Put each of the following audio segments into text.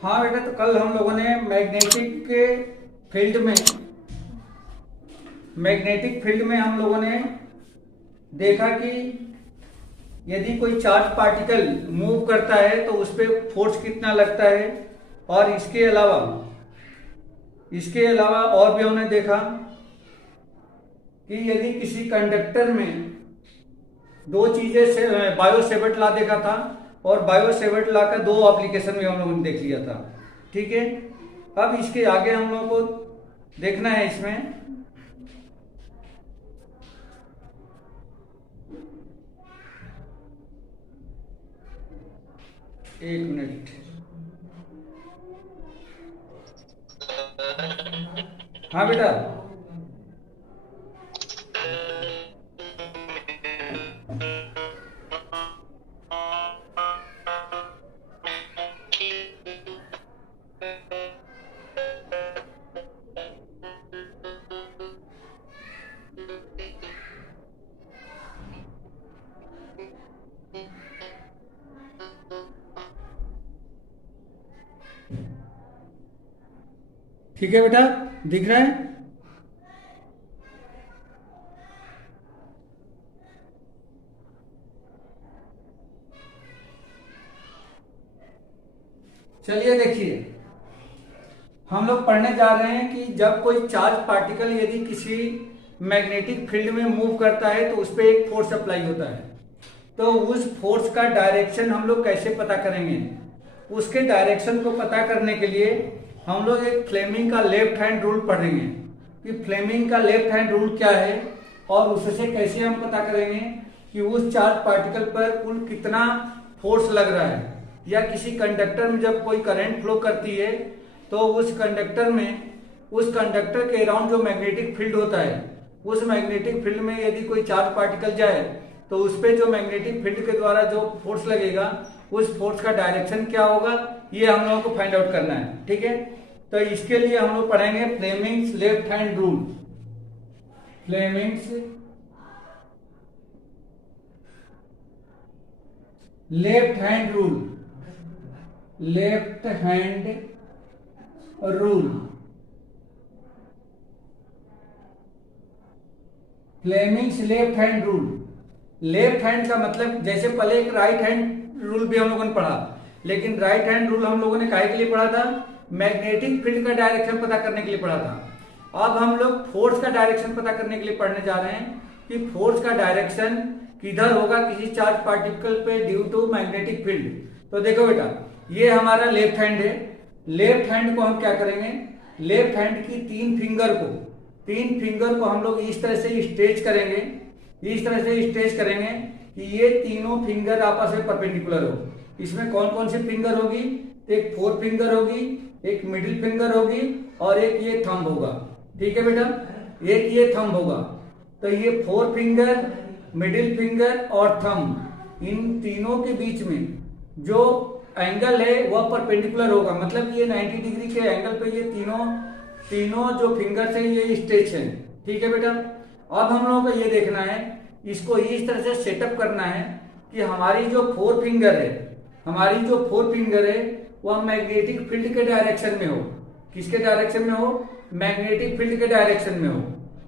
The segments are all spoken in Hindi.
हाँ बेटा, तो कल हम लोगों ने मैग्नेटिक फील्ड में हम लोगों ने देखा कि यदि कोई चार्ज पार्टिकल मूव करता है तो उस पर फोर्स कितना लगता है। और इसके अलावा और भी हमने देखा कि यदि किसी कंडक्टर में दो चीजें से बायो सेवर्ट लॉ देखा था, और बायो सेवर्ट लॉ का दो एप्लीकेशन भी हम लोगों ने देख लिया था। ठीक है, अब इसके आगे हम लोगों को देखना है इसमें एक मिनट। हाँ बेटा, ठीक है बेटा, दिख रहा है। चलिए देखिए, हम लोग पढ़ने जा रहे हैं कि जब कोई चार्ज पार्टिकल यदि किसी मैग्नेटिक फील्ड में मूव करता है तो उस पर एक फोर्स अप्लाई होता है। तो उस फोर्स का डायरेक्शन हम लोग कैसे पता करेंगे? उसके डायरेक्शन को पता करने के लिए हम लोग एक फ्लेमिंग का लेफ्ट हैंड रूल पढ़ेंगे कि फ्लेमिंग का लेफ्ट हैंड रूल क्या है, और उससे कैसे हम पता करेंगे कि उस चार्ज पार्टिकल पर कुल कितना फोर्स लग रहा है। या किसी कंडक्टर में जब कोई करंट फ्लो करती है तो उस कंडक्टर के अराउंड जो मैग्नेटिक फील्ड होता है, उस मैग्नेटिक फील्ड में यदि कोई चार्ज पार्टिकल जाए तो उस पर जो मैग्नेटिक फील्ड के द्वारा जो फोर्स लगेगा, उस फोर्स का डायरेक्शन क्या होगा, ये हम लोगों को फाइंड आउट करना है। ठीक है, तो इसके लिए हम लोग पढ़ेंगे Fleming's left hand rule. Fleming's left hand rule, left hand rule, Fleming's left hand rule. Left hand का मतलब, जैसे पहले एक राइट हैंड रूल भी हम लोगों ने पढ़ा, लेकिन राइट हैंड रूल हम लोगों ने काहे के लिए पढ़ा था? मैग्नेटिक फील्ड का डायरेक्शन पता करने के लिए पढ़ा था। अब हम लोग फोर्स का डायरेक्शन पता करने के लिए पढ़ने जा रहे हैं कि फोर्स का डायरेक्शन किधर होगा किसी चार्ज पार्टिकल पे ड्यू टू मैग्नेटिक फील्ड। तो देखो बेटा, ये हमारा लेफ्ट हैंड है। लेफ्ट हैंड को हम क्या करेंगे? लेफ्ट हैंड की तीन फिंगर को हम लोग इस तरह से स्ट्रेच करेंगे, कि ये तीनों फिंगर आपस में परपेंडिकुलर हो। इसमें कौन कौन सी फिंगर होगी? एक फोर फिंगर होगी, एक मिडिल फिंगर होगी, और एक ये थंब होगा। ठीक है बेटा, एक ये थंब होगा। तो ये फोर फिंगर, मिडिल फिंगर और थंब, इन तीनों के बीच में जो एंगल है वह परपेंडिकुलर होगा। मतलब ये 90 डिग्री के एंगल पे ये तीनों जो फिंगर है ये स्ट्रेच है। ठीक है बेटा, अब हम लोगों को ये देखना है, इसको इस तरह से सेटअप करना है कि हमारी जो फोर फिंगर है वह मैग्नेटिक फील्ड के डायरेक्शन में हो। किसके डायरेक्शन में हो? मैग्नेटिक फील्ड के डायरेक्शन में हो।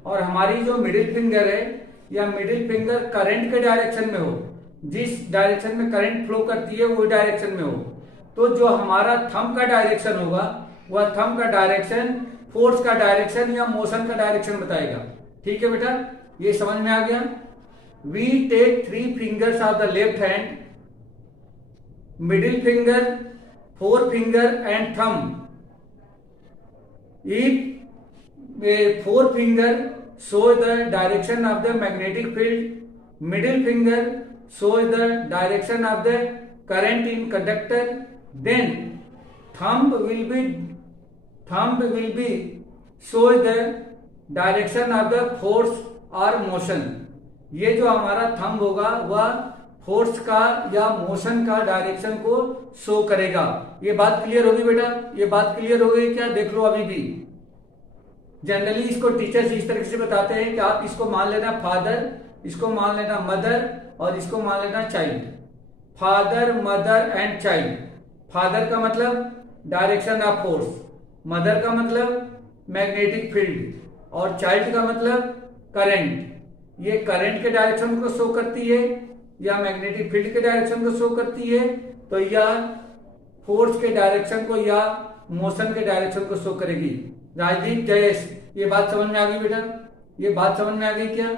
और हमारी जो मिडिल फिंगर है या मिडिल फिंगर करंट के डायरेक्शन में हो, जिस डायरेक्शन में करंट फ्लो करती है वो डायरेक्शन में हो। तो जो हमारा थंब का डायरेक्शन होगा वह थंब का डायरेक्शन फोर्स का डायरेक्शन या मोशन का डायरेक्शन बताएगा। ठीक है बेटा, ये समझ में आ गया। We take 3 fingers of the left hand, middle finger, forefinger and thumb. If a forefinger shows the direction of the magnetic field, middle finger shows the direction of the current in conductor, then thumb will be shows the direction of the force or motion. ये जो हमारा थंब होगा वह फोर्स का या मोशन का डायरेक्शन को शो करेगा। ये बात क्लियर होगी बेटा? ये बात क्लियर हो गई क्या? देख लो अभी भी। जनरली इसको टीचर्स इस तरीके से बताते हैं कि आप इसको मान लेना फादर, इसको मान लेना मदर और इसको मान लेना child. Father, mother and child. Father का मतलब डायरेक्शन ऑफ फोर्स, मदर का मतलब मैग्नेटिक फील्ड और चाइल्ड का मतलब करंट। ये करंट के डायरेक्शन को शो करती है या मैग्नेटिक फील्ड के डायरेक्शन को शो करती है, तो यह फोर्स के डायरेक्शन को या मोशन के डायरेक्शन को शो करेगी। राजदीप, जयेश, ये बात समझ में आ गई बेटा? ये बात समझ में आ गई क्या?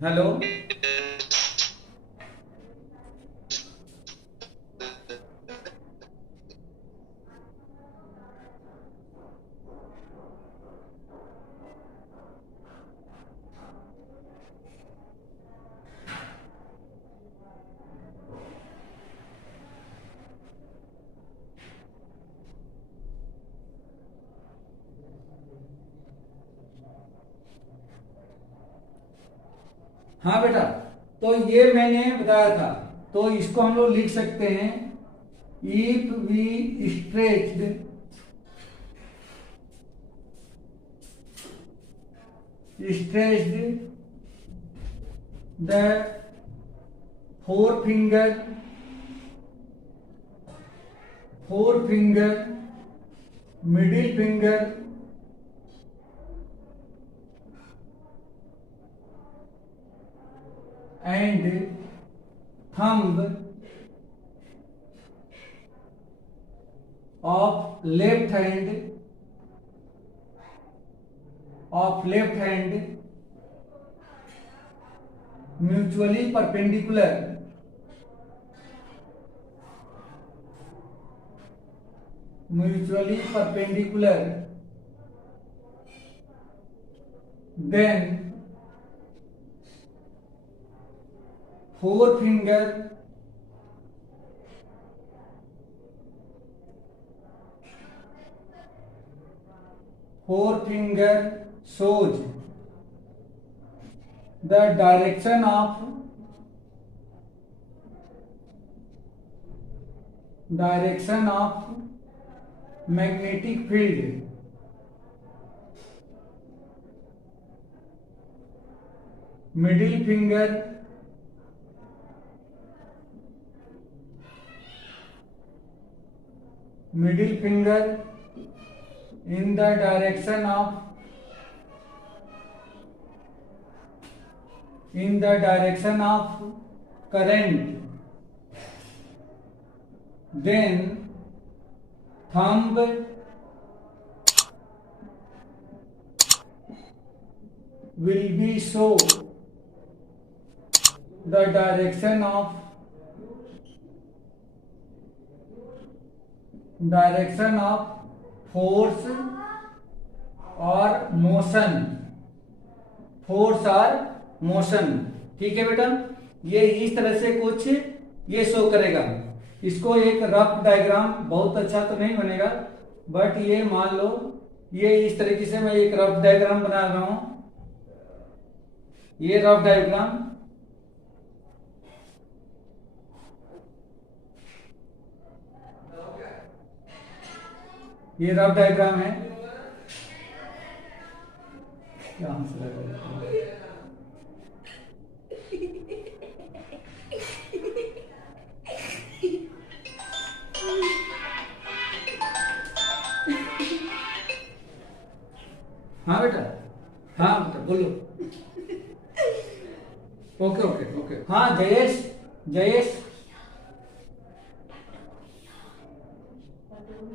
हेलो, हाँ बेटा, तो ये मैंने बताया था, तो इसको हम लोग लिख सकते हैं if we stretched the four finger middle finger and thumb of left hand mutually perpendicular, then forefinger shows the direction of magnetic field, middle finger in the direction of current, then thumb will be show the direction of force और मोशन। ठीक है बेटा, ये इस तरह से कुछ ये शो करेगा। इसको एक रफ डायग्राम, बहुत अच्छा तो नहीं बनेगा, बट ये मान लो ये इस तरीके से मैं एक रफ डायग्राम बना रहा हूं। ये रफ डायग्राम, ये रफ डायग्राम है। क्या हाँ बेटा, हाँ बेटा बोलो। ओके ओके ओके, हाँ जयेश,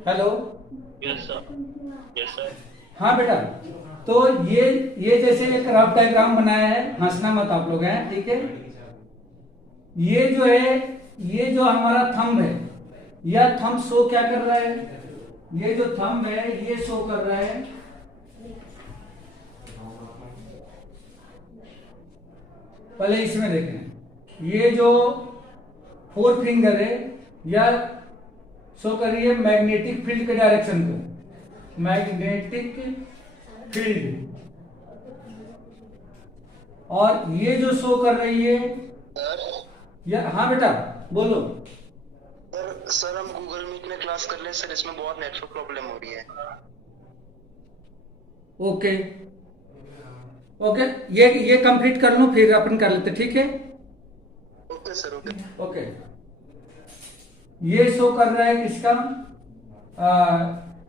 हेलो। Yes sir. हाँ बेटा, तो ये जैसे एक रफ डायग्राम बनाया है, हंसना मत आप लोग हैं, ठीक है। ये जो है, ये जो हमारा थंब है, यह थंब शो क्या कर रहा है? ये जो थंब है ये शो कर रहा है पहले इसमें देखें, ये जो फोर फिंगर है यह शो कर रही है मैग्नेटिक फील्ड के डायरेक्शन को, मैग्नेटिक फील्ड। और ये जो शो कर रही है, हाँ बेटा बोलो। सर हम गूगल मीट में क्लास कर ले सर, इसमें बहुत नेटवर्क प्रॉब्लम हो रही है। ओके ओके, ये कंप्लीट कर लूं फिर अपन कर लेते, ठीक है? Okay sir, okay. ओके, ये शो कर रहा है किसका?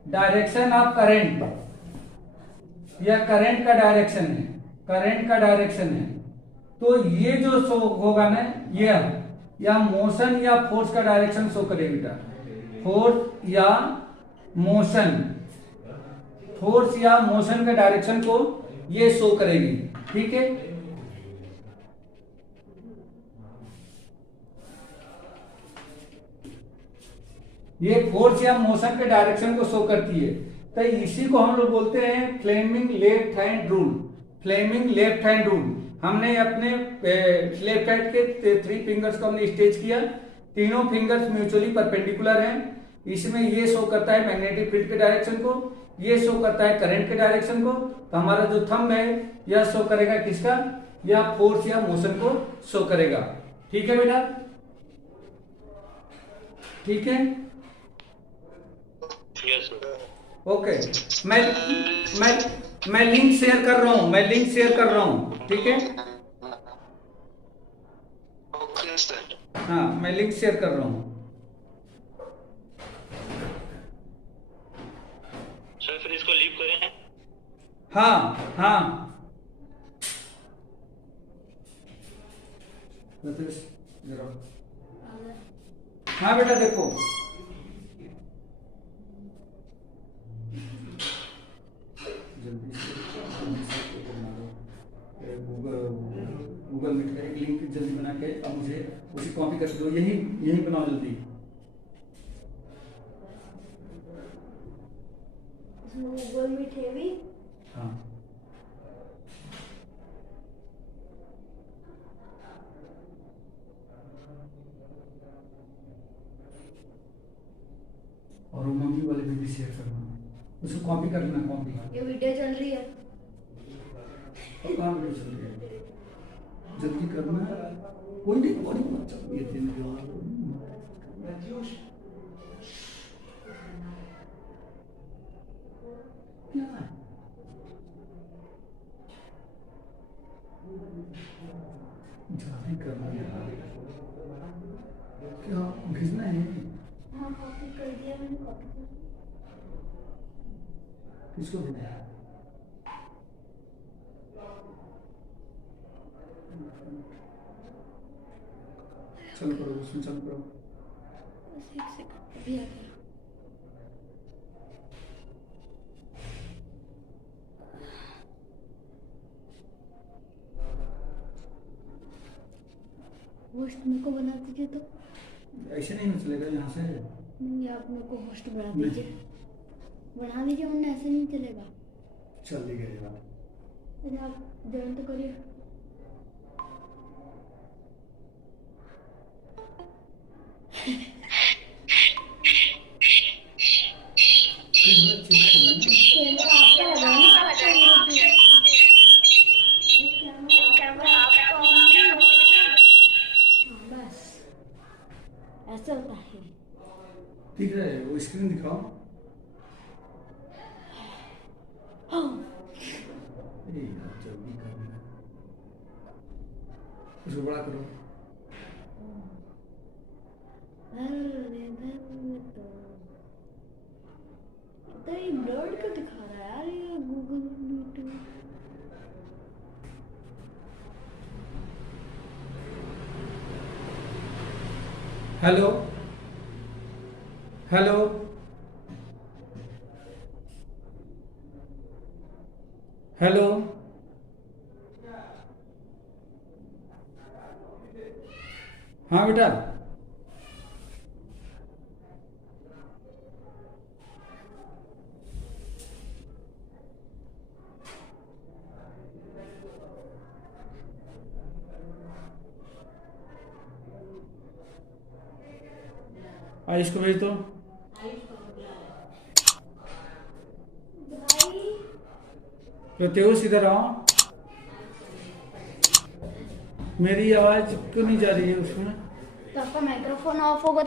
डायरेक्शन ऑफ करंट, या करंट का डायरेक्शन है, करंट का डायरेक्शन है। तो ये जो शो होगा ना, ये या मोशन या फोर्स का डायरेक्शन शो करेगा बेटा, फोर्स या मोशन, फोर्स या मोशन के डायरेक्शन को ये शो करेगी, ठीक है? ये फोर्स या मोशन के डायरेक्शन को शो करती है। तो इसी को हम लोग बोलते हैं Fleming left hand rule. Fleming left hand rule, हमने अपने लेफ्ट हैंड के 3 फिंगर्स को हमने स्ट्रेच किया, तीनों फिंगर्स म्यूचुअली परपेंडिकुलर हैं। इसमें ये शो करता है मैग्नेटिक फील्ड के डायरेक्शन को, ये शो करता है करंट के डायरेक्शन को। तो हमारा जो थंब है यह शो करेगा किसका? या फोर्स या मोशन को शो करेगा, ठीक है बेटा? ठीक है, यस सर। ओके। मैं लिंक शेयर कर रहा हूं, मैं लिंक शेयर कर रहा हूं, ठीक है? Okay sir. हाँ, मैं लिंक शेयर कर रहा हूं। सर फिर इसको लीव करें? हाँ हाँ, हाँ बेटा देखो, गूगल मीट का एक लिंक जल्दी बना के अब मुझे उसी कॉपी कर दो, यही बनाओ जल्दी। गूगल मीट है भी। हाँ, और वो मम्मी वाले में भी शेयर करना, उसको कॉपी कर लेना, कॉपी। ये वीडियो चल रही है। और कहाँ वीडियो चल रही है? जल्दी करना, कोई नहीं, कोई नहीं, चल ये दिन जल्दी करना यार, क्या भेजना है? हाँ, कॉपी कर दिया मैंने, कॉपी कर दिया। किसको भेजना है? चल करो, उसमें चल करो। बस एक सेकंड, अभी आ गया। होस्ट मेरे को बना दीजिए तो। ऐसे नहीं ना चलेगा यहाँ से। नहीं, आप मेरे को होस्ट बना दीजिए, बना दीजिए, वरना ऐसे नहीं चलेगा। चल गया, अरे आप ज्वाइन तो करिए। बस ऐसा होता है। ठीक है, वो स्क्रीन दिखाओ। ए यार, जल्दी करना, उसको बड़ा करो। तो ये ब्लर्ड क्यों दिखा रहा है यार ये गूगल मीट में? हेलो हेलो, हेलो, हाँ बेटा, आयुष को भेज दो। प्रत्युष इधर आओ, मेरी आवाज क्यों नहीं जा रही है उसमें? तो आपका माइक्रोफोन ऑफ होगा।